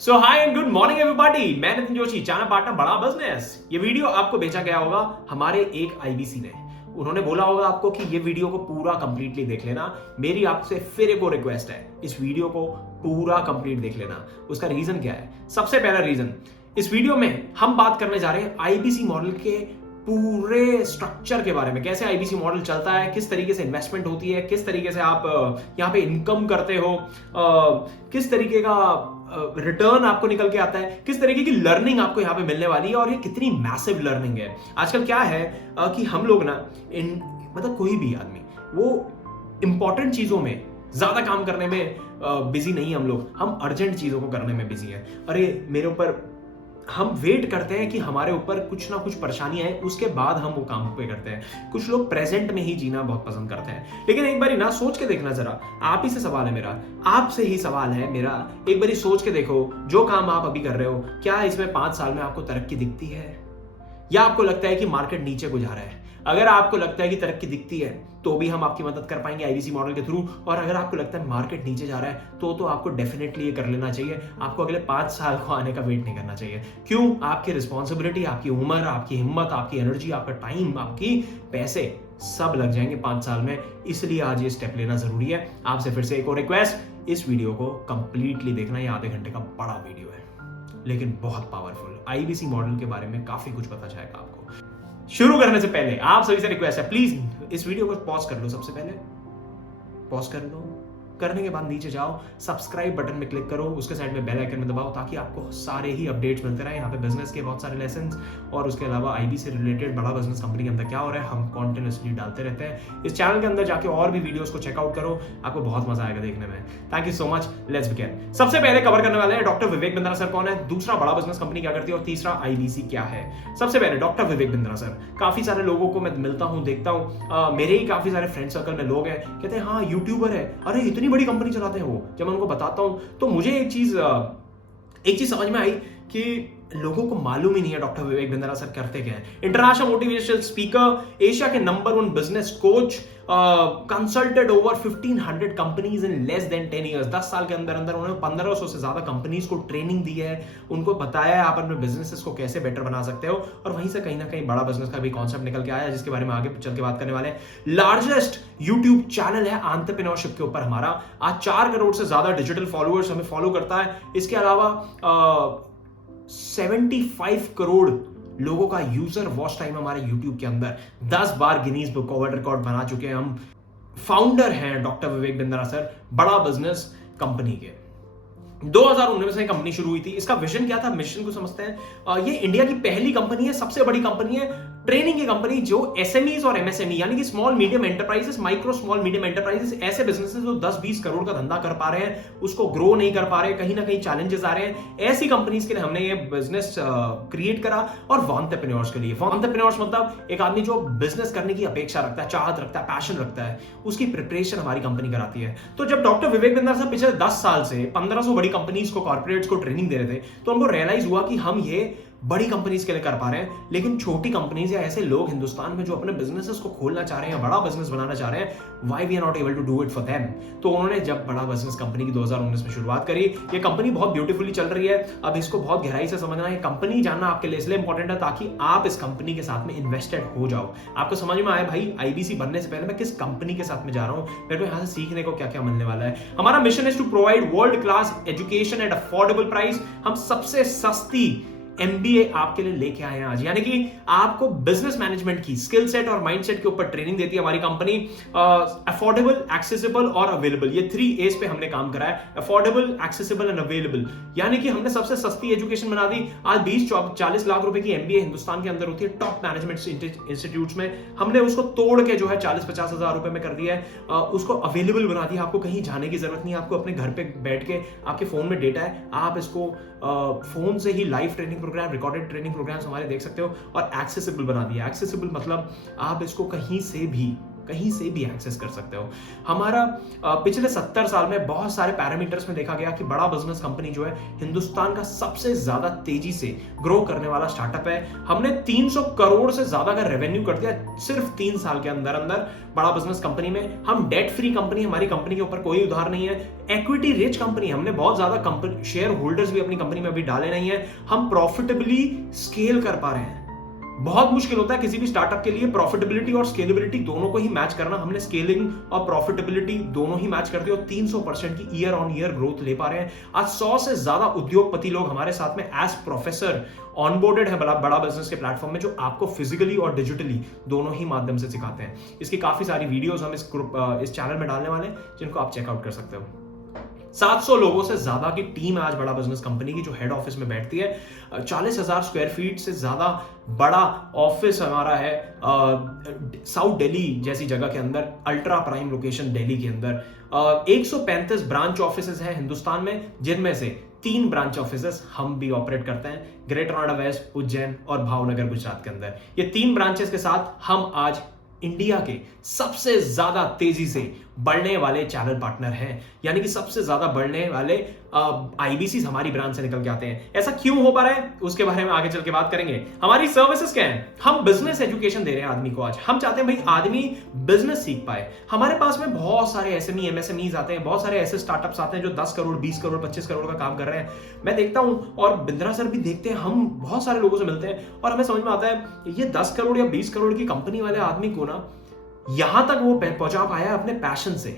So high and good morning everybody, मैं Nitin Joshi, channel partner बड़ा business. ये वीडियो आपको बेचा गया होगा हमारे एक आईबीसी ने। उन्होंने बोला होगा आपको कि ये वीडियो को पूरा कंप्लीटली देख लेना। मेरी आपसे फिर एक और रिक्वेस्ट है, इस वीडियो को पूरा कंप्लीट देख लेना। उसका रीजन क्या है? सबसे पहला रीजन, इस वीडियो में हम बात करने जा रहे हैं आईबीसी मॉडल के पूरे स्ट्रक्चर के बारे में। कैसे आईबीसी मॉडल चलता है, किस तरीके से इन्वेस्टमेंट होती है, किस तरीके से आप यहाँ पे इनकम करते हो, किस तरीके का रिटर्न आपको निकल के आता है, किस तरीके की लर्निंग आपको यहाँ पे मिलने वाली है और ये कितनी मैसिव लर्निंग है। आजकल क्या है कि हम लोग ना मतलब कोई भी आदमी वो इंपॉर्टेंट चीजों में ज्यादा काम करने में बिजी नहीं है। हम अर्जेंट चीजों को करने में बिजी हैं। अरे मेरे ऊपर, हम वेट करते हैं कि हमारे ऊपर कुछ ना कुछ परेशानी आए, उसके बाद हम वो काम पे करते हैं। कुछ लोग प्रेजेंट में ही जीना बहुत पसंद करते हैं। लेकिन एक बारी ना सोच के देखना, जरा आप ही से सवाल है मेरा, आपसे ही सवाल है मेरा, एक बारी सोच के देखो, जो काम आप अभी कर रहे हो, क्या इसमें 5 साल में आपको तरक्की दिखती है या आपको लगता है कि मार्केट नीचे को जा रहा है? अगर आपको लगता है कि तरक्की दिखती है तो भी हम आपकी मदद कर पाएंगे आईबीसी मॉडल के थ्रू, और अगर आपको लगता है मार्केट नीचे जा रहा है तो आपको डेफिनेटली ये कर लेना चाहिए। आपको अगले 5 साल को आने का वेट नहीं करना चाहिए। क्यों? आपकी रिस्पॉन्सिबिलिटी, आपकी उम्र, आपकी हिम्मत, आपकी एनर्जी, आपका टाइम, आपकी पैसे सब लग जाएंगे 5 साल में। इसलिए आज ये स्टेप लेना जरूरी है। आपसे फिर से एक और रिक्वेस्ट, इस वीडियो को कंप्लीटली देखना। ये आधे घंटे का बड़ा वीडियो है लेकिन बहुत पावरफुल। आईबीसी मॉडल के बारे में काफी कुछ पता चलेगा आपको। शुरू करने से पहले आप सभी से रिक्वेस्ट है, प्लीज इस वीडियो को पॉज कर लो। सबसे पहले पॉज कर लो। करने के बाद नीचे जाओ, सब्सक्राइब बटन में क्लिक करो, उसके साइड में बेल आइकन में दबाओ ताकि आपको सारे ही अपडेट्स मिलते रहे। यहाँ पे बिजनेस के बहुत सारे लेसन्स और उसके अलावा आईबी से रिलेटेड बड़ा बिजनेस कंपनी के अंदर क्या हो रहा है हम कॉन्टिन्यूसली डालते रहते हैं। इस चैनल के अंदर जाके और भी वीडियोस को चेकआउट करो, आपको बहुत मजा आएगा देखने में। Thank you so much. Let's begin. सबसे पहले कवर करने वाले हैं डॉक्टर विवेक बिंद्रा सर कौन है, दूसरा बड़ा बिजनेस कंपनी क्या करती है और तीसरा आईबीसी क्या है। सबसे पहले डॉक्टर विवेक बिंद्रा सर, काफी सारे लोगों को मैं मिलता हूँ, देखता हूँ, मेरे ही काफी सारे फ्रेंड सर्कल में लोग हैं, कहते हैं हाँ यूट्यूबर है, अरे इतनी बड़ी कंपनी चलाते हैं वो। जब मैं उनको बताता हूं तो मुझे एक चीज समझ में आई कि लोगों को मालूम ही नहीं है डॉक्टर विवेक बिंद्रा सर करते क्या है। इंटरनेशनल मोटिवेशनल स्पीकर, एशिया के number 1 business coach, consulted over 1500 companies in less than 10 years. 10 साल के अंदर अंदर उन्होंने 1500 से ज्यादा कंपनीज को ट्रेनिंग दी है, उनको बताया है आप अपने बिजनेसेस को कैसे बेटर बना सकते हो, और वहीं से कहीं ना कहीं बड़ा बिजनेस का भी कॉन्सेप्ट निकल के आया है जिसके बारे में आगे चल के बात करने वाले हैं। लार्जेस्ट यूट्यूब चैनल है एंटरप्रेन्योरशिप के ऊपर हमारा, आज 4 करोड़ से ज्यादा डिजिटल फॉलोअर्स हमें फॉलो करता है। इसके अलावा 75 करोड़ लोगों का यूजर वॉच टाइम हमारे YouTube के अंदर, 10 बार गिनीज बुक वर्ल्ड रिकॉर्ड बना चुके हैं हम। फाउंडर हैं डॉक्टर विवेक बिंद्रा सर बड़ा बिजनेस कंपनी के। 2019 में कंपनी शुरू हुई थी। इसका विजन क्या था, मिशन को समझते हैं। ये इंडिया की पहली कंपनी है, सबसे बड़ी कंपनी है, ट्रेनिंग की कंपनी जो एसएमईज और एमएसएमई यानी कि small medium enterprises, micro small medium enterprises, ऐसे बिजनेसेस जो 10-20 करोड़ का धंधा कर पा रहे हैं, उसको ग्रो नहीं कर पा रहे, कहीं ना कहीं चैलेंजेस आ रहे हैं, ऐसी कंपनीज के लिए हमने ये बिजनेस क्रिएट करा। और एंटरप्रेन्योर्स के लिए, एंटरप्रेन्योर्स मतलब एक आदमी जो बिजनेस करने की अपेक्षा रखता है, चाहत रखता है, पैशन रखता है, उसकी प्रिपरेशन हमारी कंपनी कराती है। तो जब डॉक्टर विवेक बिंद्रा साहब पिछले 10 साल से 1500 बड़ी कंपनीज को, कॉर्पोरेट्स को ट्रेनिंग दे रहे थे, तो उनको रियलाइज हुआ कि हम ये बड़ी कंपनीज के लिए कर पा रहे हैं, लेकिन छोटी कंपनीज या ऐसे लोग हिंदुस्तान में जो अपने बिजनेसेस को खोलना चाह रहे हैं, बड़ा बिजनेस बनाना चाह रहे हैं, why we are not able to do it for them. तो उन्होंने जब बड़ा बिजनेस कंपनी की 2019 में शुरुआत करी, ये कंपनी बहुत ब्यूटीफुली चल रही है। अब इसको बहुत गहराई से समझना है, कंपनी जानना आपके लिए इसलिए इंपॉर्टेंट है ताकि आप इस कंपनी के साथ में इन्वेस्टेड हो जाओ। आपको समझ में आए भाई आईबीसी बनने से पहले मैं किस कंपनी के साथ में जा रहा हूं, मेरे को यहां से सीखने को क्या क्या मिलने वाला है। हमारा mission is to provide world class education at affordable price. हम सबसे सस्ती एमबीए आपके लिए लेके आए हैं आज, यानी कि आपको बिजनेस मैनेजमेंट की स्किल सेट और माइंडसेट के ऊपर ट्रेनिंग देती है हमारी कंपनी। अफोर्डेबल, एक्सेसिबल और अवेलेबल, ये 3 A's पे हमने काम करा है। अफोर्डेबल, एक्सेसिबल एंड अवेलेबल, यानी कि हमने सबसे सस्ती एजुकेशन बना दी। आज 20-40 लाख रुपए की एमबीए हिंदुस्तान के अंदर होती है टॉप मैनेजमेंट इंस्टीट्यूट्स में, हमने उसको तोड़ के जो है 40-50 हजार रुपए में कर दिया है। उसको अवेलेबल बना दिया, आपको कहीं जाने की जरूरत नहीं है, आपको अपने घर पे बैठ के आपके फोन में डेटा है, आप इसको फोन से ही live training program, recorded training programs हमारे देख सकते हो। और एक्सेसिबल बना दिया। एक्सेसिबल मतलब आप इसको कहीं से भी कहीं से भी एक्सेस कर सकते हो। हमारा पिछले 70 साल में बहुत सारे पैरामीटर्स में देखा गया कि बड़ा बिजनेस कंपनी जो है हिंदुस्तान का सबसे ज्यादा तेजी से ग्रो करने वाला स्टार्टअप है। हमने 300 करोड़ से ज्यादा का रेवेन्यू कर दिया सिर्फ 3 साल के अंदर अंदर बड़ा बिजनेस कंपनी में। हम डेट फ्री कंपनी, हमारी कंपनी के ऊपर कोई उधार नहीं है। इक्विटी रिच कंपनी, हमने बहुत ज्यादा शेयर होल्डर्स भी अपनी कंपनी में अभी डाले नहीं है। हम प्रॉफिटेबली स्केल कर पा रहे हैं। बहुत मुश्किल होता है किसी भी स्टार्टअप के लिए प्रॉफिटेबिलिटी और स्केलेबिलिटी दोनों को ही मैच करना। हमने स्केलिंग और प्रॉफिटेबिलिटी दोनों ही मैच करते हो, 300% की ईयर ऑन ईयर ग्रोथ ले पा रहे हैं। आज 100 से ज्यादा उद्योगपति लोग हमारे साथ में एज प्रोफेसर ऑनबोर्डेड है बड़ा बिजनेस के प्लेटफॉर्म में, जो आपको फिजिकली और डिजिटली दोनों ही माध्यम से सिखाते हैं। इसकी काफी सारी वीडियोस हम इस चैनल में डालने वाले हैं, जिनको आप चेकआउट कर सकते हो। 700 लोगों से ज्यादा की टीम है आज बड़ा बिजनेस कंपनी की, जो हेड ऑफिस में बैठती है। 40,000 स्क्वायर फीट से ज्यादा बड़ा ऑफिस हमारा है साउथ दिल्ली जैसी जगह के अंदर, अल्ट्रा प्राइम लोकेशन दिल्ली के अंदर। 135 ब्रांच ऑफिसेज हैं हिंदुस्तान में, जिनमें से 3 ब्रांच ऑफिसेस हम भी ऑपरेट करते हैं, ग्रेटर नोएडा वेस्ट, उज्जैन और भावनगर गुजरात के अंदर। ये 3 ब्रांचेस के साथ हम आज इंडिया के सबसे ज्यादा तेजी से बढ़ने वाले चैनल पार्टनर हैं, यानी कि सबसे ज्यादा बढ़ने वाले आईबीसी हमारी ब्रांच से निकल के आते हैं। ऐसा क्यों हो पा रहा है उसके बारे में आगे चल के बात करेंगे। हमारी सर्विसेज क्या है? हम बिजनेस एजुकेशन दे रहे हैं आदमी को। आज हम चाहते हैं भाई आदमी बिजनेस सीख पाए। हमारे पास में बहुत सारे एसएमई एमएसएमईज आते हैं, बहुत सारे ऐसे स्टार्टअप्स आते हैं जो 10 करोड़ 20 करोड़ 25 करोड़ का काम कर रहे हैं। मैं देखता हूं और बिंद्रा सर भी देखते हैं, हम बहुत सारे लोगों से मिलते हैं और हमें समझ में आता है ये 10 करोड़ या 20 करोड़ की कंपनी वाले आदमी को ना यहां तक वो पहुंचा पाया अपने पैशन से।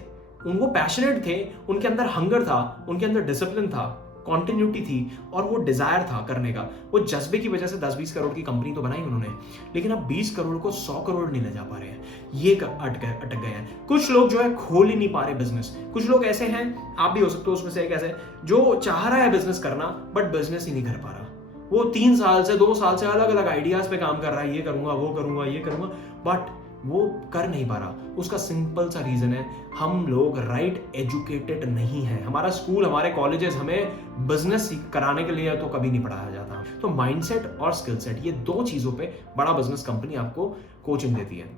उनको पैशनेट थे, उनके अंदर हंगर था, उनके अंदर डिसिप्लिन था, कॉन्टिन्यूटी थी और वो डिजायर था करने का। वो जज्बे की वजह से 10-20 करोड़ की कंपनी तो बनाई उन्होंने, लेकिन अब 20 करोड़ को 100 करोड़ नहीं ले जा पा रहे हैं। ये अटक गए हैं। कुछ लोग जो है खोल ही नहीं पा रहे बिजनेस। कुछ लोग ऐसे हैं, आप भी हो सकते हो उसमें से एक ऐसे, जो चाह रहा है बिजनेस करना बट बिजनेस ही नहीं कर पा रहा। वो 3 साल से 2 साल से अलग अलग आइडियाज पे काम कर रहा है, ये करूंगा वो करूंगा ये करूंगा, बट वो कर नहीं पा रहा। उसका सिंपल सा रीजन है, हम लोग राइट एजुकेटेड नहीं है। हमारा स्कूल, हमारे कॉलेजेस हमें बिजनेस कराने के लिए तो कभी नहीं पढ़ाया जाता। तो माइंडसेट और स्किल सेट, ये 2 चीजों पे बड़ा बिजनेस कंपनी आपको कोचिंग देती है।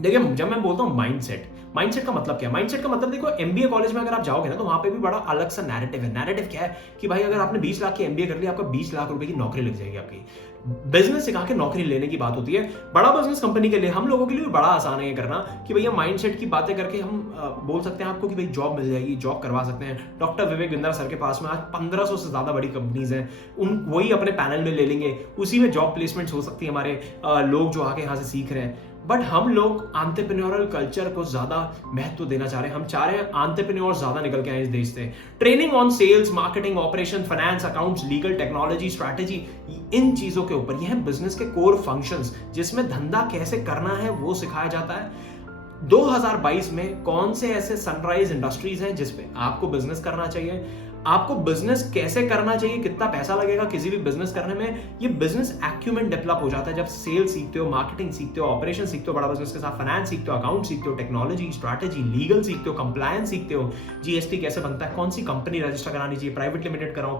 देखिए, जब मैं बोलता हूं माइंडसेट का मतलब क्या है? माइंडसेट का मतलब देखो, एमबीए कॉलेज में अगर आप जाओगे ना तो वहां पे भी बड़ा अलग सा नैरेटिव है। नैरेटिव क्या है कि भाई अगर आपने 20 लाख की एमबीए कर ली, आपका 20 लाख रुपए की नौकरी लग जाएगी आपकी। बिजनेस सिखा के नौकरी लेने की बात होती है। बड़ा बिजनेस कंपनी के लिए, हम लोगों के लिए भी बड़ा आसान है ये करना कि भैया माइंडसेट की बातें करके हम बोल सकते हैं आपको कि भाई जॉब मिल जाएगी, जॉब करवा सकते हैं। डॉक्टर विवेक बिंद्रा सर के पास में आज 1500 से ज्यादा बड़ी कंपनीज हैं, वही अपने पैनल में ले लेंगे, उसी में जॉब प्लेसमेंट्स हो सकती है हमारे लोग जो आके यहाँ से सीख रहे हैं। बट हम लोग एंटरप्रेन्योरल कल्चर को ज्यादा महत्व देना चाह रहे हैं। हम चाह रहे हैं एंटरप्रेन्योर ज्यादा निकल के आए इस देश से। Training on sales, marketing, operation, finance, accounts, legal, technology, strategy, इन चीजों के ऊपर, ये है बिजनेस के कोर फंक्शंस, जिसमें धंधा कैसे करना है वो सिखाया जाता है। 2022 में कौन से ऐसे सनराइज इंडस्ट्रीज हैं जिसपे आपको बिजनेस करना चाहिए, आपको बिजनेस कैसे करना चाहिए, कितना पैसा लगेगा किसी भी बिजनेस करने में, ये बिजनेस एक्यूमेंट डेवलप हो जाता है जब सेल्स सीखते हो, मार्केटिंग सीखते हो, ऑपरेशन सीखते हो बड़ा बिजनेस के साथ, फाइनेंस सीखते हो, अकाउंट सीखते हो, टेक्नोलॉजी, स्ट्रैटेजी, लीगल सीखते हो, कंप्लायंस सीखते हो, जीएसटी कैसे बनता है, कौन सी कंपनी रजिस्टर करानी चाहिए, प्राइवेट लिमिटेड कराऊं,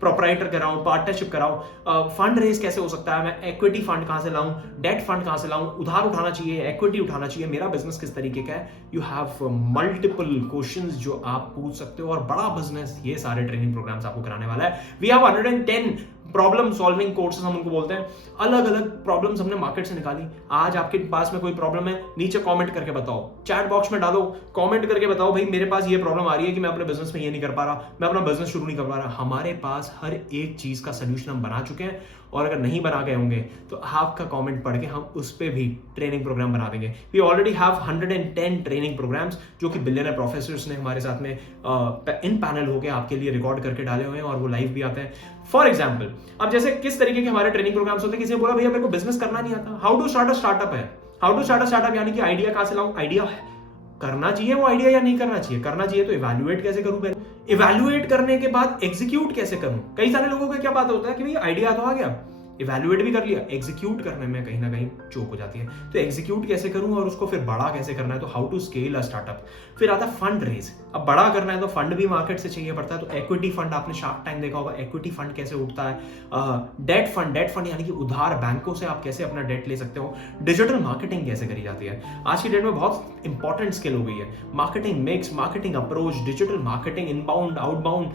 प्रोप्राइटर कराऊं, पार्टनरशिप कराऊं, फंड रेज कैसे हो सकता है, मैं इक्विटी फंड कहां से लाऊं, डेट फंड कहां से लाऊं, उधार उठाना चाहिए, इक्विटी उठाना चाहिए, मेरा बिजनेस किस तरीके का है। यू हैव मल्टीपल क्वेश्चंस जो आप पूछ सकते हो, और बड़ा बिजनेस ये सारे ट्रेनिंग प्रोग्राम्स आपको कराने वाला है। We have 110 problem solving courses, हम उनको बोलते हैं। अलग अलग प्रॉब्लम्स हमने मार्केट से निकाली। आज आपके पास में कोई प्रॉब्लम है, नीचे कमेंट करके बताओ, चैट बॉक्स में डालो, कमेंट करके बताओ भाई मेरे पास ये प्रॉब्लम आ रही है कि मैं अपने बिजनेस में ये नहीं कर पा रहा, मैं अपना बिजनेस शुरू नहीं कर पा रहा। हमारे पास हर एक चीज का सोल्यूशन हम बना चुके हैं, और अगर नहीं बना गए होंगे तो आपका कमेंट पढ़ के हम उस पर भी ट्रेनिंग प्रोग्राम बना देंगे। We already have 110 training programmes जो कि बिलियनर प्रोफेसर्स ने हमारे साथ में इन पैनल होकर आपके लिए रिकॉर्ड करके डाले हुए हैं, और वो लाइव भी आते हैं। फॉर एग्जाम्पल, अब जैसे किस तरीके के हमारे ट्रेनिंग प्रोग्राम्स होते हैं, किसी ने बोला भैया मेरे को बिजनेस करना नहीं आता, how to start a startup है। How to start a startup यानी कि आइडिया कहां से लाऊं, आइडिया करना चाहिए वो आइडिया या नहीं करना चाहिए, करना चाहिए तो इवैल्यूएट कैसे करूं, पहले इवैल्यूएट करने के बाद एग्जीक्यूट कैसे करूं। कई सारे लोगों का क्या बात होता है कि भैया आइडिया तो आ गया, इवैल्यूएट भी कर लिया, एग्जीक्यूट करने में कहीं ना कहीं चूक हो जाती है। तो एग्जीक्यूट कैसे करूं और उसको फिर बड़ा कैसे करना है, तो how to scale a startup. फिर आता है फंड रेज। अब बड़ा करना है तो फंड भी मार्केट से चाहिए पड़ता है। तो इक्विटी फंड, आपने शार्क टैंक देखा होगा, इक्विटी फंड कैसे उठता है। डेट फंड यानी कि उधार, बैंकों से आप कैसे अपना डेट ले सकते हो। डिजिटल मार्केटिंग कैसे करी जाती है, आज की डेट में बहुत इंपॉर्टेंट स्किल हो गई है। Marketing mix, marketing approach, digital marketing, inbound outbound,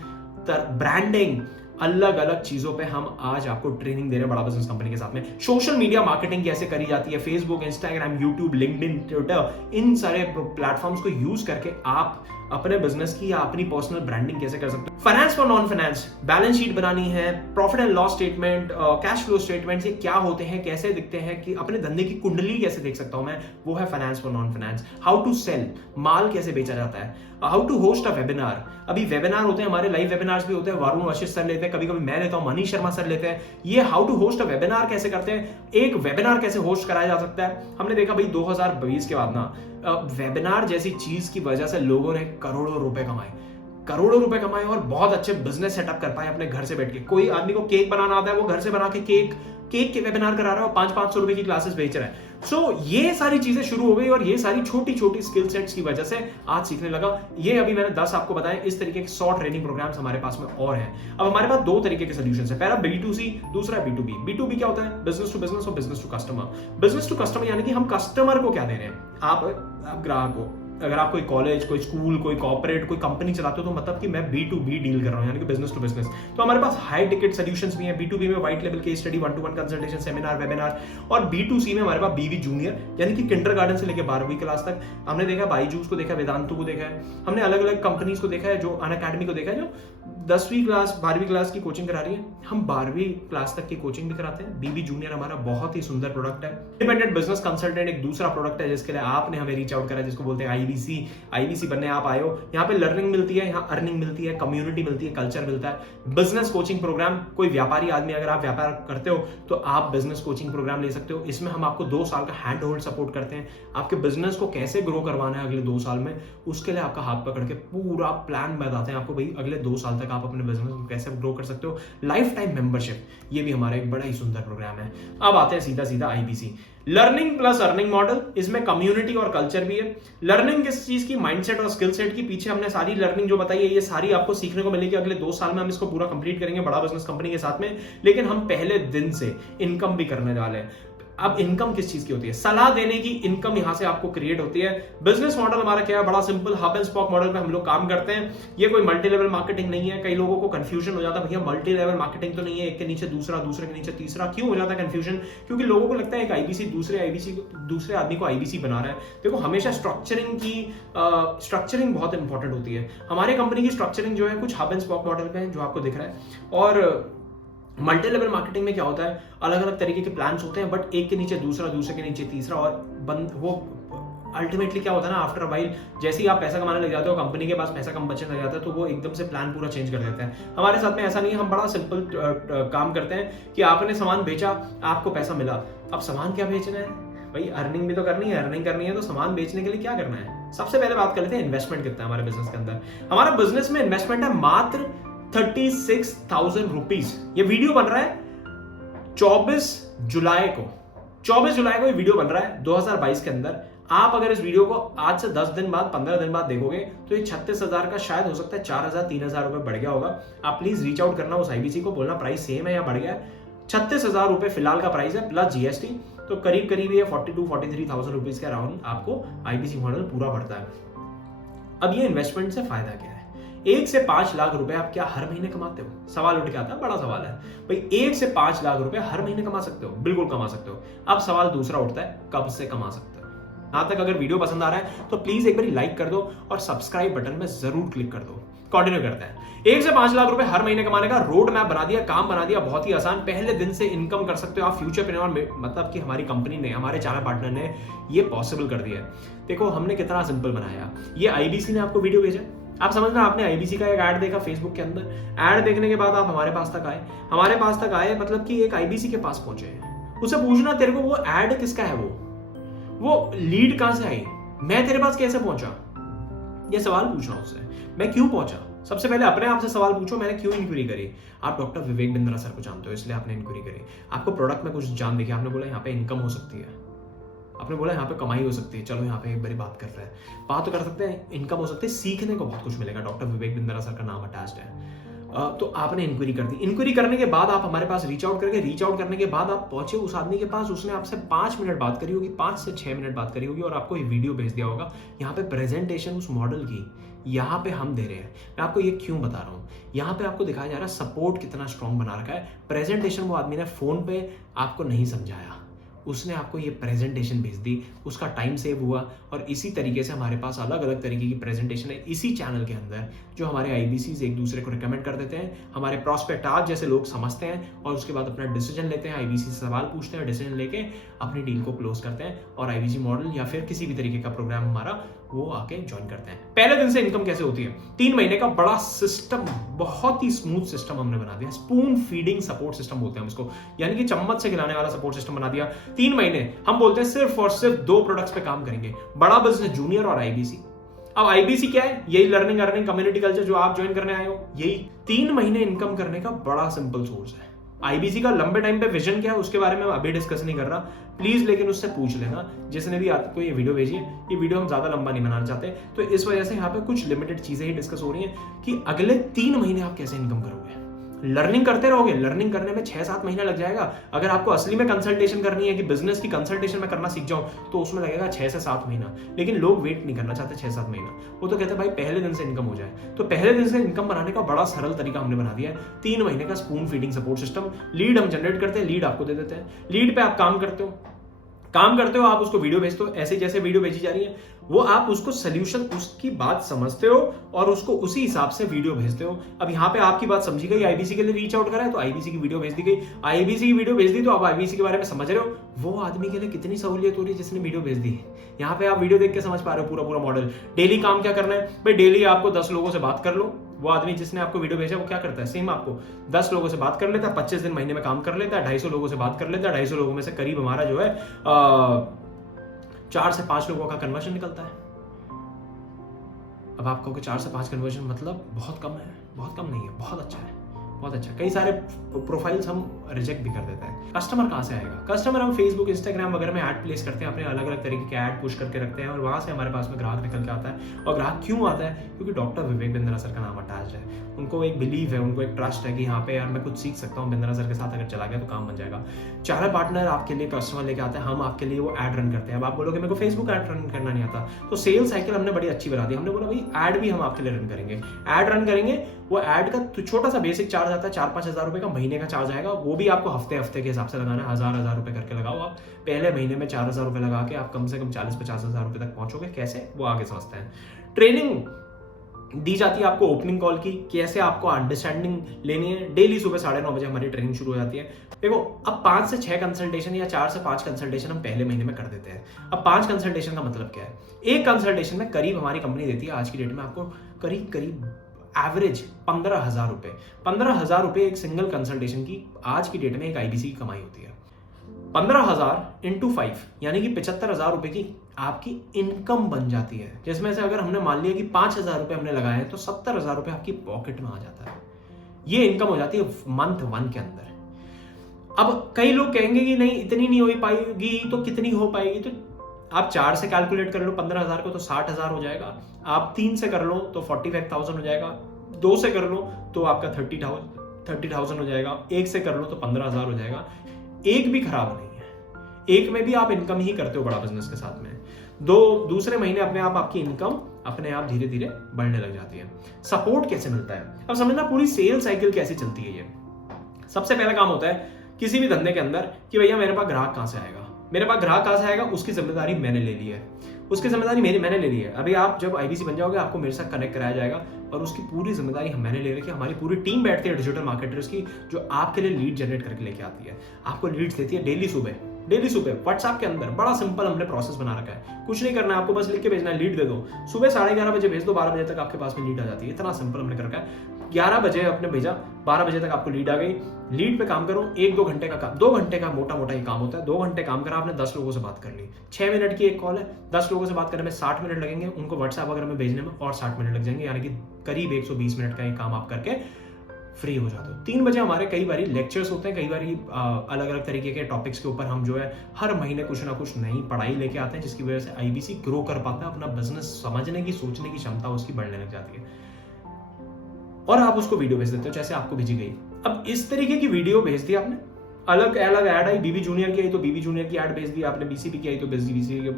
branding, अलग अलग चीजों पे हम आज आपको ट्रेनिंग दे रहे हैं बड़ा बिजनेस कंपनी के साथ में। सोशल मीडिया मार्केटिंग कैसे करी जाती है, Facebook, Instagram, YouTube, LinkedIn, Twitter, इन सारे प्लेटफॉर्म्स को यूज करके आप अपने बिजनेस की या अपनी पर्सनल ब्रांडिंग कैसे कर सकते हो। Finance for non finance, balance sheet बनानी है, profit and loss statement, cash flow statement, ये क्या होते हैं, कैसे दिखते हैं, कि अपने धंधे की कुंडली कैसे देख सकता हूं मैं, वो है finance for non finance. How to sell, माल कैसे बेचा जाता है। How to host a webinar, अभी वेबिनार होते हैं हमारे, लाइव वेबिनार्स भी होते हैं, वरुण वशिष्ठ सर लेते हैं, कभी कभी मैं लेता हूं, मनीष शर्मा सर लेते हैं। ये how to host a webinar कैसे करते हैं, एक वेबिनार कैसे होस्ट कराया जा सकता है। हमने देखा भाई 2020 के बाद ना वेबिनार जैसी चीज की वजह से लोगों ने करोड़ों रुपए कमाए और बहुत अच्छे बिजनेस सेटअप कर पाए अपने घर से बैठ के। कोई आदमी को केक बनाना आता है, वो घर से बना के केक के वेबिनार करा रहा है और 500-500 रुपए की क्लासेस बेच रहा है। सो ये सारी चीजें शुरू हो गई और ये सारी छोटी छोटी स्किल सेट्स की वजह से आज सीखने लगा। ये अभी मैंने 10 आपको बताया, इस तरीके के 100 ट्रेनिंग प्रोग्राम्स हमारे पास में और हैं। अब हमारे पास 2 तरीके के सॉल्यूशंस है, पहला B2C, दूसरा B2B। B2B क्या होता है, बिजनेस टू बिजनेस और business to customer. Business to customer यानी कि हम कस्टमर को क्या दे रहे हैं, आप ग्राहक को। अगर आप कोई कॉलेज, कोई स्कूल, कोई कॉर्पोरेट, कोई कंपनी चलाते हो तो मतलब कि मैं B2B डील कर रहा हूं, यानी कि बिजनेस टू बिजनेस। तो हमारे पास हाई टिकट सॉल्यूशंस भी हैं। B2B में white level case study, 1-to-1 consultation, seminar, webinar. और B2C में हमारे पास BV जूनियर, यानी कि किंडरगार्टन से लेकर 12वीं क्लास तक। हमने देखा बाईजूस को देखा, वेदांतु को देखा है, हमने अलग अलग कंपनीज को देखा है, जो अनअकैडमी को देखा है, जो 10वीं क्लास 12वीं क्लास की कोचिंग करा रही है। हम 12वीं क्लास तक की कोचिंग भी कराते हैं। BV जूनियर हमारा बहुत ही सुंदर प्रोडक्ट है। इंडिपेंडेंट बिजनेस कंसल्टेंट एक दूसरा प्रोडक्ट है जिसके लिए आपने हमें रीच आउट करा, जिसको बोलते हैं IBC बनने आप आए हो। यहाँ पे लर्निंग मिलती है, यहाँ अर्निंग मिलती है, कम्युनिटी मिलती है, कल्चर मिलता है। बिजनेस कोचिंग प्रोग्राम, कोई व्यापारी आदमी अगर आप व्यापार करते हो तो आप बिजनेस कोचिंग प्रोग्राम ले सकते हो। इसमें हम आपको 2 साल का हैंड होल्ड सपोर्ट करते हैं। आपके बिजनेस को कैसे ग्रो करवाना है अगले 2 साल में, उसके लिए आपका हाथ पकड़ के पूरा प्लान बताते हैं आपको, भाई अगले 2 साल तक आप अपने बिजनेस को कैसे ग्रो कर सकते हो। लाइफ टाइम मेंबरशिप, ये भी हमारा एक बड़ा ही सुंदर प्रोग्राम है। अब आते हैं सीधा सीधा IBC, learning plus earning model. इसमें कम्युनिटी और कल्चर भी है। लर्निंग किस चीज की, माइंडसेट और स्किल सेट की। पीछे हमने सारी लर्निंग जो बताई है, ये सारी आपको सीखने को मिलेगी। अगले 2 साल में हम इसको पूरा कंप्लीट करेंगे बड़ा बिजनेस कंपनी के साथ में। लेकिन हम पहले दिन से इनकम भी करने वाले हैं। अब इनकम किस चीज की होती है, सलाह देने की इनकम यहां से आपको क्रिएट होती है। बिजनेस मॉडल हमारा क्या है, बड़ा simple, hub and spoke model पे हम लोग काम करते हैं। ये कोई मल्टी लेवल मार्केटिंग नहीं है। कई लोगों को कंफ्यूजन हो जाता है, भैया मल्टी लेवल मार्केटिंग तो नहीं है, एक के नीचे दूसरा, दूसरे के नीचे तीसरा। क्यों हो जाता है कंफ्यूजन, क्योंकि लोगों को लगता है एक IBC दूसरे आदमी को IBC बना रहा है। देखो हमेशा स्ट्रक्चरिंग बहुत इंपॉर्टेंट होती है। हमारी कंपनी की स्ट्रक्चरिंग जो है कुछ हब एंड स्पॉक मॉडल पे है, जो आपको दिख रहा है। और मल्टी लेवल मार्केटिंग में क्या होता है, अलग अलग तरीके के प्लान्स होते हैं, बट एक के नीचे दूसरा, दूसरे के नीचे तीसरा। और वो अल्टीमेटली क्या होता है ना, आफ्टर वाइल जैसे ही आप पैसा कमाने लग जाते हो, कंपनी के पास पैसा कम बचने लग जाता है, तो वो एकदम से प्लान पूरा चेंज कर देते हैं। हमारे साथ में ऐसा नहीं है। हम बड़ा सिंपल काम करते हैं कि आपने सामान बेचा, आपको पैसा मिला। अब सामान क्या बेचना है भाई, अर्निंग भी तो करनी है। अर्निंग करनी है तो सामान बेचने के लिए क्या करना है। सबसे पहले बात कर लेते हैं इन्वेस्टमेंट कितना है हमारे बिजनेस के अंदर। हमारा बिजनेस में इन्वेस्टमेंट है मात्र 36,000 रुपीज। ये वीडियो बन रहा है 24 जुलाई को ये वीडियो बन रहा है 2022 के अंदर। आप अगर इस वीडियो को आज से 10 दिन बाद, 15 दिन बाद देखोगे तो ये 36,000 का शायद हो सकता है 4,000 3,000 रुपए बढ़ गया होगा। आप प्लीज रीच आउट करना उस IBC को, बोलना प्राइस सेम है या बढ़ गया है। 36,000 रुपए फिलहाल का प्राइस है प्लस GST, तो करीब ये 42-43,000 रुपीज के अराउंड आपको IBC मॉडल पूरा पड़ता है। अब ये इन्वेस्टमेंट से फायदा क्या है, 1 से 5 लाख रुपए आप क्या हर महीने कमाते हो? सवाल उठ के आता है, बड़ा सवाल है भाई। 1 से 5 लाख रुपए हर महीने कमा सकते हो? बिल्कुल कमा सकते हो। अब सवाल दूसरा उठता है, कब से कमा सकते हो? यहां तक अगर वीडियो पसंद आ रहा है तो प्लीज एक बार लाइक कर दो और सब्सक्राइब बटन में जरूर क्लिक कर दो। कंटिन्यू करते हैं। 1 से 5 लाख रुपए हर महीने कमाने का रोड मैप बना दिया, काम बना दिया, बहुत ही आसान। पहले दिन से इनकम कर सकते हो आप। फ्यूचरप्रेन्योर मतलब कि हमारी कंपनी ने, हमारे चैनल पार्टनर ने ये पॉसिबल कर दिया है। देखो हमने कितना सिंपल बनाया। ये IBC ने आपको वीडियो भेजा, आप समझना आपने IBC का एक ऐड देखा फेसबुक के अंदर। ऐड देखने के बाद आप हमारे पास तक आए मतलब कि एक IBC के पास पहुंचे। उसे पूछना तेरे को वो ऐड किसका है, वो लीड कहां से आई, मैं तेरे पास कैसे पहुंचा, ये सवाल पूछना उससे। मैं क्यों पहुंचा, सबसे पहले अपने आप से सवाल पूछो, मैंने क्यों इंक्वायरी करी? आप डॉक्टर विवेक बिंद्रा सर को जानते हो, इसलिए आपने इंक्वायरी करी। आपको प्रोडक्ट में कुछ जान देखी, आपने बोला यहाँ पे इनकम हो सकती है, आपने बोला यहाँ पे कमाई हो सकती है, चलो यहाँ पे एक बारी बात कर रहे हैं, बात तो कर सकते हैं, इनकम हो सकती है, सीखने को बहुत कुछ मिलेगा, डॉक्टर विवेक बिंद्रा सर का नाम अटैच्ड है। तो आपने इंक्वायरी कर दी। इंक्वायरी करने के बाद आप हमारे पास रीच आउट करके, रीच आउट करने के बाद आप पहुंचे उस आदमी के पास, उसने आपसे 5 मिनट बात करी होगी, 5 से 6 मिनट बात करी होगी और आपको ये वीडियो भेज दिया होगा। यहाँ पे प्रेजेंटेशन उस मॉडल की यहाँ पे हम दे रहे हैं। मैं आपको ये क्यों बता रहा हूँ, यहाँ पे आपको दिखाया जा रहा है सपोर्ट कितना स्ट्रॉन्ग बना रखा है। प्रेजेंटेशन वो आदमी ने फोन पे आपको नहीं समझाया, उसने आपको ये प्रेजेंटेशन भेज दी, उसका टाइम सेव हुआ। और इसी तरीके से हमारे पास अलग अलग तरीके की प्रेजेंटेशन है इसी चैनल के अंदर, जो हमारे आईबीसीज एक दूसरे को रिकमेंड कर देते हैं, हमारे प्रॉस्पेक्ट आज जैसे लोग समझते हैं और उसके बाद अपना डिसीजन लेते हैं, आईबीसी से सवाल पूछते हैं, डिसीजन लेके अपनी डील को क्लोज करते हैं और आईबीसी मॉडल या फिर किसी भी तरीके का प्रोग्राम हमारा वो आके ज्वाइन करते हैं। पहले दिन से इनकम कैसे होती है? 3 महीने का बड़ा सिस्टम, बहुत ही स्मूथ सिस्टम हमने बना दिया। स्पून फीडिंग सपोर्ट सिस्टम बोलते हैं हम इसको, यानी कि चम्मच से खिलाने वाला सपोर्ट सिस्टम बना दिया। 3 महीने हम बोलते हैं सिर्फ और सिर्फ 2 प्रोडक्ट्स पे काम करेंगे, बड़ा बिजनेस जूनियर और आईबीसी। अब आईबीसी क्या है? यही लर्निंग अर्निंग कम्युनिटी कल्चर जो आप ज्वाइन करने आए हो, यही 3 महीने इनकम करने का बड़ा सिंपल सोर्स है। आईबीसी का लंबे टाइम पे विजन क्या है उसके बारे में मैं अभी डिस्कस नहीं कर रहा, प्लीज लेकिन उससे पूछ लेना जिसने भी आपको ये वीडियो भेजी है। ये वीडियो हम ज्यादा लंबा नहीं बनाना चाहते, तो इस वजह से यहाँ पे कुछ लिमिटेड चीजें ही डिस्कस हो रही हैं कि अगले 3 महीने आप कैसे इनकम करोगे। लर्निंग करते रहोगे, लर्निंग करने में 6-7 महीना लग जाएगा। अगर आपको असली में कंसल्टेशन करनी है कि बिजनेस की कंसल्टेशन में करना सीख जाऊं, तो उसमें लगेगा 6 से 7 महीना। लेकिन लोग वेट नहीं करना चाहते 6-7 महीना, वो तो कहते हैं भाई पहले दिन से इनकम हो जाए। तो पहले दिन से इनकम बनाने का बड़ा सरल तरीका हमने बना दिया है, 3 महीने का spoon feeding support system. Lead हम जनरेट करते हैं, लीड आपको दे देते हैं, लीड पे आप काम करते हो, आप उसको वीडियो भेजते हो, ऐसे जैसे वीडियो भेजी जा रही है वो आप उसको सोल्यूशन, उसकी बात समझते हो और उसको उसी हिसाब से वीडियो भेजते हो। अब यहाँ पे आपकी बात समझी गई, आईबीसी के लिए रीच आउट करा है तो आईबीसी की वीडियो भेज दी गई, आईबीसी की वीडियो भेज दी तो आप आईबीसी के बारे में समझ रहे हो। वो आदमी के लिए कितनी सहूलियत हो रही है जिसने वीडियो भेज दी है। यहाँ पे आप वीडियो देख के समझ पा रहे हो पूरा मॉडल। डेली काम क्या करना है भाई? डेली आपको 10 लोगों से बात कर लो। वो आदमी जिसने आपको वीडियो भेजा वो क्या करता है? सेम आपको 10 लोगों से बात कर लेता है, 25 दिन महीने में काम कर लेता है, 250 लोगों से बात कर लेता है, 250 लोगों में से करीब हमारा जो है 4 से 5 लोगों का कन्वर्जन निकलता है। अब आप कहोगे 4 से 5 कन्वर्जन मतलब बहुत कम है? बहुत कम नहीं है, बहुत अच्छा है, बहुत अच्छा। कई सारे प्रोफाइल्स हम रिजेक्ट भी कर देते हैं। कस्टमर कहाँ से आएगा? कस्टमर हम फेसबुक, इंस्टाग्राम वगैरह में ऐड प्लेस करते हैं, अपने अलग अलग तरीके के ऐड पुश करके रखते हैं और वहां से हमारे पास में ग्राहक निकल के आता है। और ग्राहक क्यों आता है? क्योंकि डॉक्टर विवेक बिंद्रा सर का नाम अटैच है। उनको एक बिलीव है, उनको एक ट्रस्ट है कि यहाँ पे यार मैं कुछ सीख सकता हूँ, बिंद्रा सर के साथ अगर चला गया तो काम बन जाएगा। चार पार्टनर आपके लिए कस्टमर लेके आते हैं, हम आपके लिए वो ऐड रन करते हैं। अब आप बोलोगे मेरे को फेसबुक ऐड रन करना नहीं आता, तो सेल साइकिल हमने बड़ी अच्छी बना दी। हमने बोला भाई ऐड भी हम आपके लिए रन करेंगे, ऐड रन करेंगे। वो ऐड का तो छोटा सा बेसिक चार्ज आता है, 4-5 हज़ार रुपए का महीने का चार्ज आएगा। वो भी आपको हफ्ते के हिसाब से लगाना है, 1000 रुपए करके लगाओ। आप पहले महीने में 4000 रुपए लगा के आप कम से कम 40-50 हज़ार रुपए तक पहुंचोगे। कैसे? वो आगे समझते हैं। ट्रेनिंग दी जाती है आपको ओपनिंग कॉल की, कैसे आपको अंडरस्टैंडिंग लेनी है। डेली सुबह 9:30 बजे हमारी ट्रेनिंग शुरू हो जाती है। देखो अब 5 से 6 कंसल्टेशन या 4 से 5 कंसल्टेशन हम पहले महीने में कर देते हैं। अब 5 कंसल्टेशन का मतलब क्या है? एक कंसल्टेशन में करीब हमारी कंपनी देती है आज की डेट में आपको करीब एवरेज 15,000 रुपए। 15,000 रुपए एक सिंगल कंसल्टेशन की आज की डेट में एक आईबीसी की कमाई होती है। 15,000 इंटू 5 यानी कि 75,000 रुपए की आपकी इनकम बन जाती है, जिसमें से अगर हमने मान लिया कि 5,000 रुपए हमने लगाए हैं तो 70,000 रुपए आपकी पॉकेट में आ जाता है। ये इनकम हो जाती है मंथ 1 के अंदर। अब कई लोग कहेंगे कि नहीं इतनी नहीं हो पाएगी, तो कितनी हो पाएगी? तो आप 4 से कैलकुलेट कर लो 15,000 को तो 60,000 हो जाएगा। आप 3 से कर लो तो 45,000 हो जाएगा। 2 से कर लो तो आपका 30,000 हो जाएगा। 1 से कर लो तो 15,000 हो जाएगा। एक भी खराब नहीं है, एक में भी आप इनकम ही करते हो बड़ा बिजनेस के साथ में। दूसरे महीने अपने आप आपकी इनकम अपने आप धीरे धीरे बढ़ने लग जाती है। सपोर्ट कैसे मिलता है? अब समझना पूरी सेल साइकिल कैसे चलती है। ये सबसे पहला काम होता है किसी भी धंधे के अंदर कि भैया मेरे पास ग्राहक कहां से आएगा, मेरे पास ग्राहक कहां से आएगा, उसकी जिम्मेदारी मैंने ले ली है, उसकी जिम्मेदारी मैंने ले ली है। अभी आप जब आईबीसी बन जाओगे आपको मेरे साथ कनेक्ट कराया जाएगा और उसकी पूरी जिम्मेदारी मैंने ले रखी है। हमारी पूरी टीम बैठती है डिजिटल मार्केटर्स की, जो आपके लिए लीड जनरेट करके लेके आती है। आपको लीड्स देती है डेली सुबह व्हाट्सएप के अंदर। बड़ा सिंपल हमने प्रोसेस बना रखा है, कुछ नहीं करना है आपको, बस लिख के भेजना है, लीड दे दो। सुबह 11:30 बजे भेज दो, 12 बजे तक आपके पास में लीड आ जाती है। इतना सिंपल हमने कर रखा है। 11 बजे आपने भेजा, 12 बजे तक आपको लीड आ गई, लीड पे काम करो, 1-2 घंटे का काम, 2 घंटे का मोटा मोटा ही काम होता है, 2 घंटे काम करा आपने, 10 लोगों से बात कर ली, 6 मिनट की एक कॉल है, 10 लोगों से बात करने में 60 मिनट लगेंगे, उनको व्हाट्सएप वगैरह में भेजने में और 60 मिनट लग जाएंगे, यानी कि करीब 120 मिनट का ये काम आप करके फ्री हो जाते हो। 3 बजे हमारे कई बारी लेक्चर्स होते हैं, कई बारी अलग अलग तरीके के टॉपिक्स के ऊपर हम जो है हर महीने कुछ ना कुछ नई पढ़ाई लेके आते हैं, जिसकी वजह से आईबीसी ग्रो कर पाता है, अपना बिजनेस समझने की, सोचने की क्षमता उसकी बढ़ने लग जाती है, और आप उसको वीडियो भेज देते हो जैसे आपको भेजी गई। अब इस तरीके की वीडियो भेज दी आपने, अलग अलग ऐड आई, बीबी जूनियर की आई तो बीबी जूनियर की ऐड भेज दी आपने, बीसीबी की आई तो बीसीबी की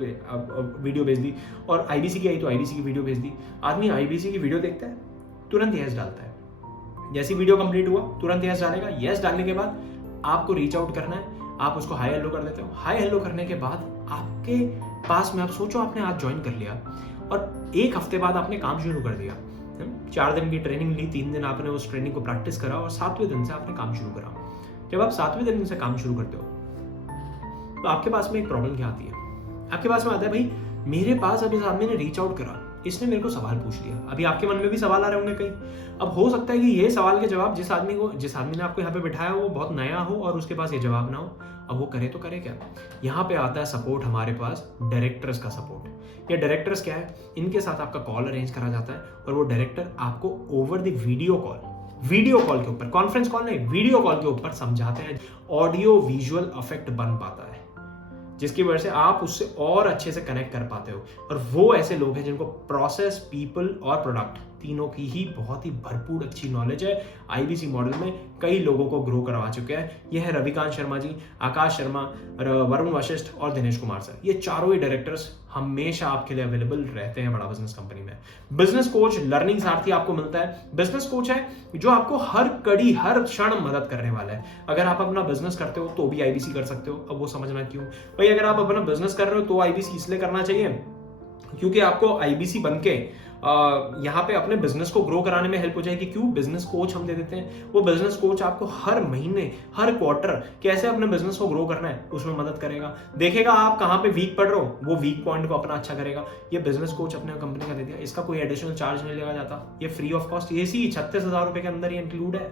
वीडियो भेज दी, और आईबीसी की आई तो आईबीसी की वीडियो भेज दी। आदमी आईबीसी की वीडियो देखता है, तुरंत यस डालता है, जैसी वीडियो कंप्लीट हुआ तुरंत यस डालेगा। यस डालने के बाद आपको रीच आउट करना है, आप उसको हाई हेलो कर देते हो। हाई हेलो करने के बाद आपके पास में, आप सोचो आपने आज ज्वाइन कर लिया और 1 हफ्ते बाद आपने काम शुरू कर दिया, 4 दिन की ट्रेनिंग ली, 3 दिन आपने उस ट्रेनिंग को प्रैक्टिस करा और 7वें दिन से आपने काम शुरू करा। जब आप 7वें दिन से काम शुरू करते हो तो आपके पास में एक प्रॉब्लम क्या आती है? आपके पास में आता है, भाई मेरे पास अभी इस आदमी ने रीच आउट करा, इसने मेरे को सवाल पूछ लिया। अभी आपके मन में भी सवाल आ रहे होंगे कई। अब हो सकता है कि ये सवाल के जवाब जिस आदमी ने आपको यहाँ पे बिठाया वो बहुत नया हो और उसके पास ये जवाब ना हो। अब वो करे तो करे क्या? यहाँ पे आता है सपोर्ट, हमारे पास डायरेक्टर्स का सपोर्ट। ये डायरेक्टर्स क्या है? इनके साथ आपका कॉल अरेंज करा जाता है और वो डायरेक्टर आपको ओवर द वीडियो कॉल के ऊपर, कॉन्फ्रेंस कॉल नहीं, वीडियो कॉल के ऊपर समझाते हैं। ऑडियो विजुअल इफेक्ट बन पाता है, जिसकी वजह से आप उससे और अच्छे से कनेक्ट कर पाते हो। और वो ऐसे लोग हैं जिनको प्रोसेस, पीपल और प्रोडक्ट तीनों की ही बहुत ही भरपूर अच्छी नॉलेज है। आईबीसी मॉडल में कई लोगों को ग्रो करवा चुके हैं। ये है रविकांत शर्मा जी, आकाश शर्मा, वरुण वशिष्ठ और दिनेश कुमार सर। ये चारों ही डायरेक्टर्स हमेशा आपके लिए अवेलेबल रहते हैं बड़ा बिजनेस कंपनी में। बिजनेस कोच, लर्निंग सारथी आपको मिलता है। बिजनेस कोच है जो आपको हर कड़ी, हर क्षण मदद करने वाला है। अगर आप अपना बिजनेस करते हो तो भी आईबीसी कर सकते हो। अब वो समझना क्यों भाई? अगर आप अपना बिजनेस कर रहे हो तो आईबीसी इसलिए करना चाहिए क्योंकि आपको आईबीसी बनके यहाँ पे अपने बिजनेस को ग्रो कराने में हेल्प हो जाएगी। क्यों? बिजनेस कोच हम दे देते हैं। वो बिजनेस कोच आपको हर महीने, हर क्वार्टर कैसे अपने बिजनेस को ग्रो करना है उसमें मदद करेगा। देखेगा आप कहाँ पे वीक पड़ रहे हो, वो वीक पॉइंट को अपना अच्छा करेगा। ये बिजनेस कोच अपने कंपनी का दे दिया, इसका कोई एडिशनल चार्ज नहीं लिया जाता, ये फ्री ऑफ कॉस्ट, ये 36,000 रुपए के अंदर ही इंक्लूड है।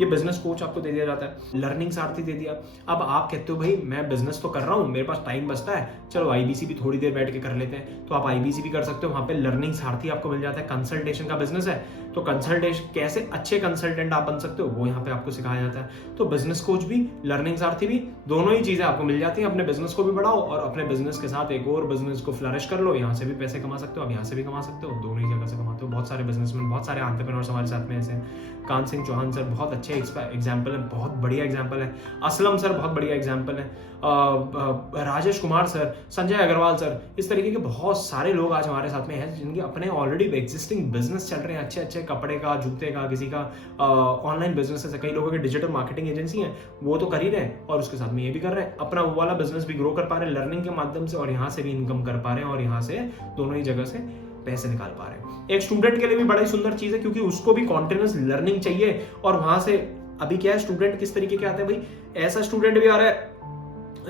ये बिजनेस कोच आपको दे दिया जाता है। लर्निंग सारथी दे दिया। अब आप कहते हो भाई मैं बिजनेस तो कर रहा हूँ, मेरे पास टाइम बचता है, चलो आईबीसी भी थोड़ी देर बैठ के कर लेते हैं, तो आप आईबीसी भी कर सकते हो। वहां पे लर्निंग सारथी आपको मिल जाता है। कंसल्टेशन का बिजनेस है तो कंसल्टेशन, कैसे अच्छे कंसल्टेंट आप बन सकते हो वो यहाँ पे आपको सिखाया जाता है। तो बिजनेस कोच भी, लर्निंग सारथी भी, दोनों ही चीजें आपको मिल जाती हैं। अपने बिजनेस को भी बढ़ाओ और अपने बिजनेस के साथ एक और बिजनेस को फ्लरिश कर लो। यहाँ से भी पैसे कमा सकते हो, अब यहाँ से भी कमा सकते हो, दोनों ही जगह से कमाते हो। बहुत सारे बिजनेसमैन, बहुत सारे एंटरप्रेन्योर्स हमारे साथ में ऐसे हैं। कान सिंह चौहान सर बहुत अच्छे एग्जाम्पल है, बहुत बढ़िया एग्जाम्पल है। असलम सर बहुत बढ़िया एग्जाम्पल है। राजेश कुमार सर, संजय अग्रवाल सर, इस तरीके के बहुत सारे लोग आज हमारे साथ में हैं जिनके अपने ऑलरेडी एग्जिस्टिंग बिजनेस चल रहे हैं, अच्छे अच्छे कपड़े का, जूते का, किसी का ऑनलाइन बिजनेस है, कई लोगों की डिजिटल मार्केटिंग एजेंसी है, वो तो कर ही रहे हैं और उसके साथ में ये भी कर रहे हैं। अपना वो वाला बिजनेस भी ग्रो कर पा रहे हैं लर्निंग के माध्यम से, और यहाँ से भी इनकम कर पा रहे हैं और यहाँ से दोनों ही जगह से पैसे निकाल पा रहे हैं। एक स्टूडेंट के लिए भी बड़ा ही सुंदर चीज है क्योंकि उसको भी कॉन्टिन्यूस लर्निंग चाहिए। और वहां से अभी क्या है, स्टूडेंट किस तरीके के आते हैं भाई? ऐसा स्टूडेंट भी आ रहा है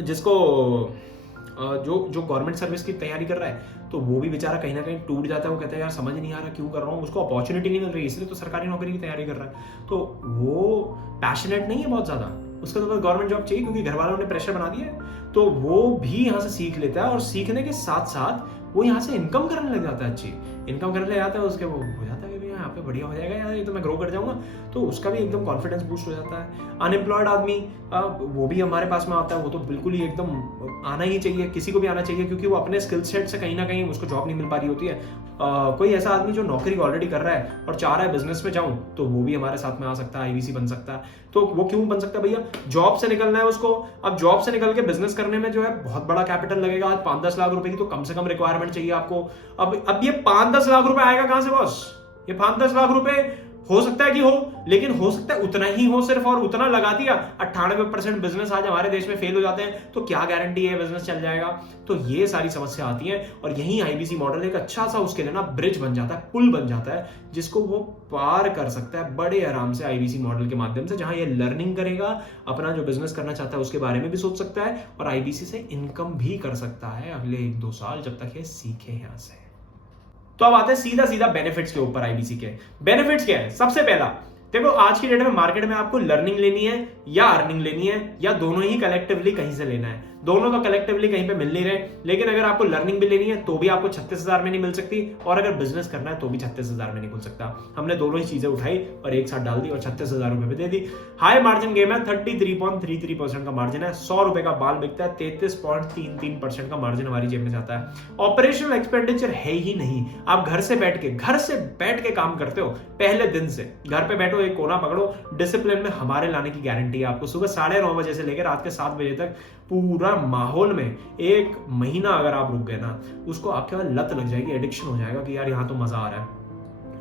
जिसको जो गवर्नमेंट सर्विस की तैयारी कर रहा है, तो वो भी बेचारा कहीं ना कहीं टूट जाता है। वो कहता है यार समझ नहीं आ रहा क्यों कर रहा हूँ, उसको अपॉर्चुनिटी नहीं मिल रही, इसलिए तो सरकारी नौकरी की तैयारी कर रहा है। तो वो पैशनेट नहीं है बहुत ज्यादा, उसको तो बस गवर्नमेंट जॉब चाहिए क्योंकि घर वालों ने प्रेशर बना दिया है। तो वो भी यहाँ से सीख लेता है और सीखने के साथ साथ वो यहाँ से इनकम करने लग जाता है, अच्छी इनकम करने लग जाता है। उसके वो हो जाता है कि यहाँ पे बढ़िया हो जाएगा यार, ये तो मैं ग्रो कर जाऊंगा, तो उसका भी एकदम कॉन्फिडेंस बूस्ट हो जाता है। अनएम्प्लॉयड आदमी वो भी हमारे पास में आता है, वो तो बिल्कुल ही एकदम आना ही चाहिए, किसी को भी आना चाहिए क्योंकि वो अपने स्किल सेट से कहीं ना कहीं उसको जॉब नहीं मिल पा रही होती है। कोई ऐसा आदमी जो नौकरी ऑलरेडी कर रहा है और चाह रहा है बिजनेस में जाऊं, तो वो भी हमारे साथ में आ सकता है, आईबीसी बन सकता है। तो वो क्यों बन सकता है भैया? जॉब से निकलना है उसको। अब जॉब से निकल के बिजनेस करने में जो है बहुत बड़ा कैपिटल लगेगा। आज 5-10 लाख रुपए की तो कम से कम रिक्वायरमेंट चाहिए आपको। अब ये 5-10 लाख रुपए आएगा कहां से बॉस? ये 5-10 लाख रुपए हो सकता है कि हो, लेकिन हो सकता है उतना ही हो सिर्फ, और उतना लगा दिया। 98% बिजनेस आज हमारे देश में फेल हो जाते हैं, तो क्या गारंटी है बिजनेस चल जाएगा? तो ये सारी समस्या आती है और यही आईबीसी मॉडल एक अच्छा सा उसके लिए ना ब्रिज बन जाता है, पुल बन जाता है, जिसको वो पार कर सकता है बड़े आराम से आईबीसी मॉडल के माध्यम से, जहां ये लर्निंग करेगा, अपना जो बिजनेस करना चाहता है उसके बारे में भी सोच सकता है और आईबीसी से इनकम भी कर सकता है अगले 1-2 साल, जब तक ये सीखे यहां से। तो अब आते हैं सीधा बेनिफिट्स के ऊपर। आईबीसी के बेनिफिट्स क्या है? सबसे पहला, देखो आज की डेट में मार्केट में आपको लर्निंग लेनी है या अर्निंग लेनी है या दोनों ही कलेक्टिवली कहीं से लेना है। दोनों तो कलेक्टिवली कहीं पे मिल नहीं रहे, लेकिन अगर आपको लर्निंग भी लेनी है तो भी आपको 36,000 में नहीं मिल सकती, और अगर बिजनेस करना है तो भी 36,000 में नहीं खुल सकता। हमने दोनों ही चीजें उठाई और एक साथ डाल दी और 36,000 रुपए में दे दी। हाई मार्जिन गेम है, 33.33% का मार्जिन है, 100 रुपए का बाल बिकता है, 33.33% का मार्जिन हमारी जेब में जाता है। ऑपरेशनल एक्सपेंडिचर है ही नहीं, आप घर से बैठ के काम करते हो। पहले दिन से घर पे बैठो, एक कोना पकड़ो, डिसिप्लिन में हमारे लाने की गारंटी है आपको। सुबह 9:30 बजे से लेकर रात के 7 बजे तक पूरा माहौल में 1 महीना अगर आप रुक गए ना, उसको आपके बाद लत लग जाएगी, एडिक्शन हो जाएगा कि यार यहाँ तो मजा आ रहा है।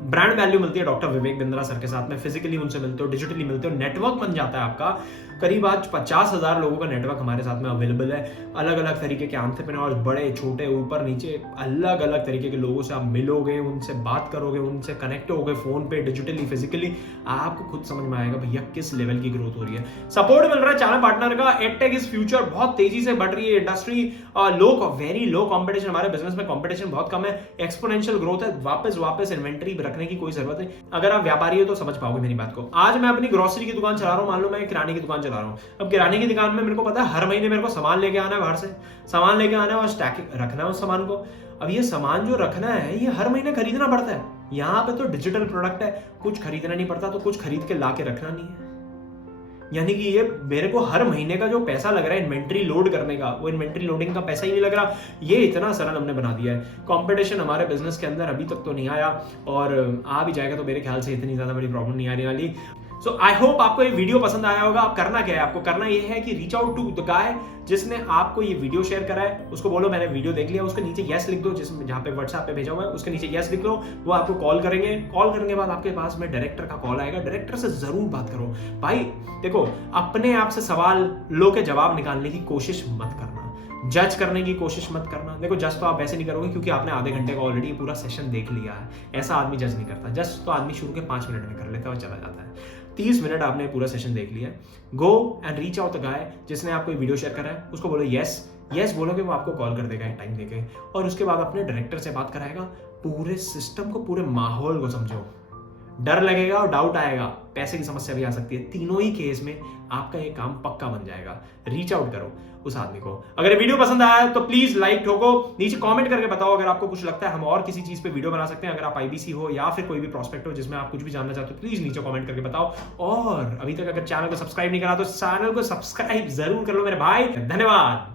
ब्रांड वैल्यू मिलती है डॉक्टर विवेक बिंद्रा सर के साथ में, फिजिकली उनसे मिलते हो, डिजिटली मिलते हो, नेटवर्क बन जाता है आपका। करीब आज 50,000 लोगों का नेटवर्क हमारे साथ में अवेलेबल है। अलग अलग तरीके के एंटरप्रेन्योर्स, बड़े छोटे ऊपर नीचे अलग अलग तरीके के लोगों से आप मिलोगे, उनसे बात करोगे, उनसे कनेक्ट होगे फोन पे, डिजिटली, फिजिकली। आपको खुद समझ में आएगा भैया किस लेवल की ग्रोथ हो रही है। सपोर्ट मिल रहा है चैनल पार्टनर का। एडटेक इज फ्यूचर, बहुत तेजी से बढ़ रही है इंडस्ट्री, वेरी लो कॉम्पिटिशन। हमारे बिजनेस में कॉम्पिटिशन बहुत कम है, एक्सपोनेंशियल ग्रोथ है। वापस इन्वेंट्री रखने की कोई जरूरत नहीं। अगर आप व्यापारी हो तो समझ पाओगे मेरी बात को। आज मैं अपनी ग्रोसरी की दुकान चला रहा हूं, मान लो मैं किराने की दुकान चला रहा हूं। अब किराने की दुकान में मेरे को पता है हर महीने मेरे को सामान लेके आना है, बाहर से सामान लेके आना है और स्टैक रखना है उस सामान को। अब ये सामान जो रखना है ये हर महीने खरीदना पड़ता है। यहाँ पे तो डिजिटल प्रोडक्ट है, कुछ खरीदना नहीं पड़ता, तो कुछ खरीद के लाके रखना नहीं है। यानी कि ये मेरे को हर महीने का जो पैसा लग रहा है इन्वेंट्री लोड करने का, वो इन्वेंट्री लोडिंग का पैसा ही नहीं लग रहा। ये इतना सरल हमने बना दिया है। कंपटीशन हमारे बिजनेस के अंदर अभी तक तो नहीं आया, और आ भी जाएगा तो मेरे ख्याल से इतनी ज्यादा बड़ी प्रॉब्लम नहीं आने वाली। सो आई होप आपको ये वीडियो पसंद आया होगा। आप करना क्या है, आपको करना ये है कि reach out to the guy जिसने आपको ये वीडियो शेयर करा है। उसको बोलो मैंने वीडियो देख लिया, उसके नीचे यस लिख दो, जिसमें जहां पे व्हाट्सएप पे भेजा हुआ है उसके नीचे यस लिख लो। वो आपको कॉल करेंगे, कॉल करने के बाद आपके पास में डायरेक्टर का कॉल आएगा। डायरेक्टर से जरूर बात करो भाई। देखो, अपने आप से सवाल लो के जवाब निकालने की कोशिश मत करना, जज करने की कोशिश मत करना। देखो, जज तो आप वैसे नहीं करोगे क्योंकि आपने आधे घंटे का ऑलरेडी पूरा सेशन देख लिया है। ऐसा आदमी जज नहीं करता। जज तो आदमी शुरू के 5 मिनट में कर लेता है और चला जाता है। 30 मिनट आपने पूरा सेशन देख लिया है। Go and reach out the guy जिसने आपको ये वीडियो शेयर करा है। उसको बोलो यस बोलोगे, वो आपको कॉल कर देगा एक टाइम देके, और उसके बाद अपने डायरेक्टर से बात कराएगा। पूरे सिस्टम को, पूरे माहौल को समझो। डर लगेगा और डाउट आएगा, पैसे की समस्या भी आ सकती है। तीनों ही केस में आपका ये काम पक्का बन जाएगा। रीच आउट करो उस आदमी को। अगर वीडियो पसंद आया है तो प्लीज लाइक ठोको, नीचे कमेंट करके बताओ अगर आपको कुछ लगता है हम और किसी चीज पे वीडियो बना सकते हैं। अगर आप आईबीसी हो या फिर कोई भी प्रोस्पेक्ट हो जिसमें आप कुछ भी जानना चाहते हो, प्लीज नीचे कमेंट करके बताओ। और अभी तक अगर चैनल को सब्सक्राइब नहीं करा तो चैनल को सब्सक्राइब जरूर कर लो मेरे भाई। धन्यवाद।